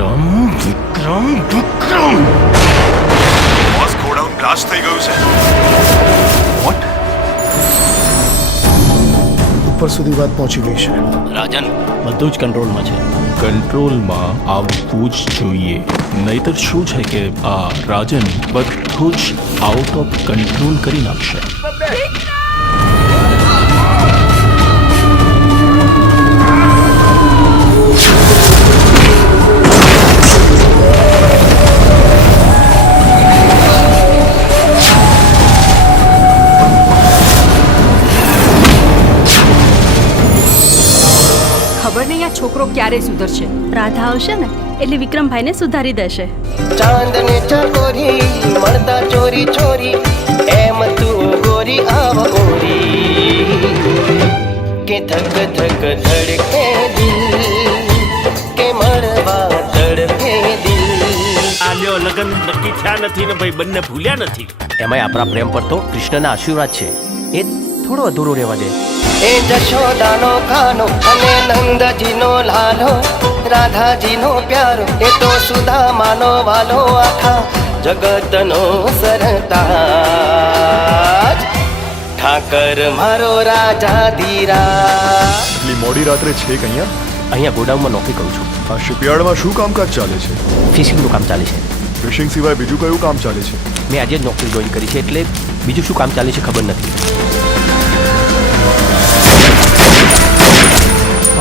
વિક્રમ વિક્રમ વિક્રમ boss godown blast થઈ ગયું છે. વોટ? ઉપર સુધી વાત પહોંચી ગઈ છે. રાજન બધું જ કંટ્રોલમાં છે. કંટ્રોલમાં આવવું જ જોઈએ. નહીતર શું છે કે આ રાજન બધું જ આઉટ ઓફ કંટ્રોલ કરી નાખશે. ખબર નહીં આ છોકરો ક્યારે સુધરશે. રાધા આવશે ને એટલે વિક્રમભાઈને સુધારી દેશે. ચાંદને ચકોરી મળતા ચોરી ચોરી એમ તું ગોરી આવ ગોરી કે ધક ધક ધડકે દિલ કે મળવા તડપે દિલ. આલ્યો લગન નક્કી થયા નથી ને ભાઈ બંને ભૂલ્યા નથી. એમાંય આપણા પ્રેમ પર તો કૃષ્ણના આશીર્વાદ છે. એ થોડો અધૂરો રહેવા દે. એ જશોદાનો ખાનો અને નંદજીનો લાલો રાધાજીનો પ્યારો એ તો સુદામાનો વાલો આખા જગતનો સરતાજ ઠાકર મારો રાજા ધીરા. એટલી મોડી રાત્રે છે કે અહીંયા ગોડાઉનમાં નોકરી કરું છું. આ શિપયાર્ડમાં શું કામકાજ ચાલે છે? ફિશિંગનું કામ ચાલે છે. ફિશિંગ સિવાય બીજું કયું કામ ચાલે છે? મેં આજે જ નોકરી જોઈન કરી છે એટલે બીજું શું કામ ચાલે છે ખબર નથી.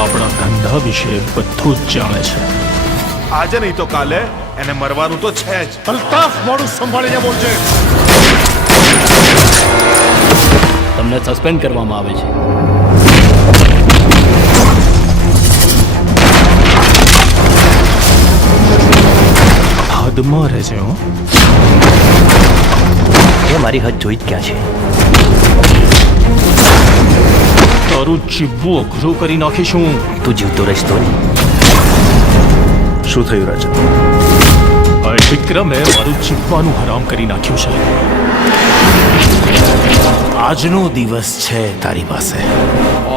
આપણા ધંધા વિશે બધું જ જાણે છે. આજે નહીં તો કાલે એને મરવાનું તો છે જ. અલ્તાફ મોડું સંભાળીને બોલજે. તમને સસ્પેન્ડ કરવામાં આવે છે. હદમાં રહેશે હો. એ મારી હદ જોઈ જ ક્યાં છે. તારું જીવવું અઘરું કરી નાખીશું. તું જીવતો રહીશ તો નહીં. શું થયું રાજન? આ વિક્રમે મારું જીવવાનું હરામ કરી નાખ્યું છે. આજનો દિવસ છે તારી પાસે.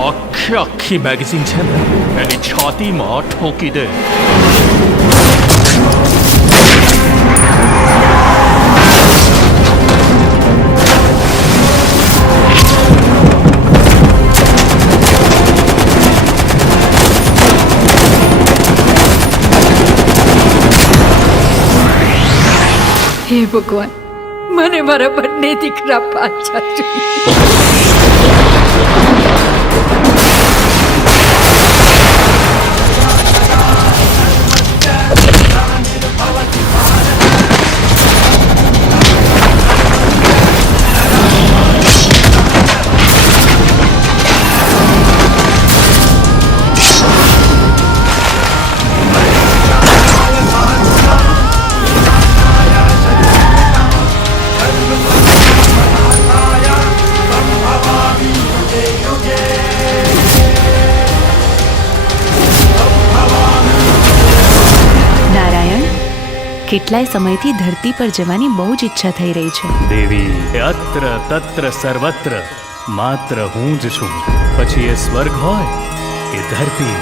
આખી મેગેઝિન છે ને એની છાતીમાં ઠોકી દે. હે ભગવાન, મને મારા બંને દીકરા પાછા જોઈએ. કેટલાય સમયથી ધરતી પર જવાની બહુ જ ઈચ્છા થઈ રહી છે. દેવી અત્ર તત્ર સર્વત્ર માત્ર હું જ છું. પછી એ સ્વર્ગ હોય કે ધરતી.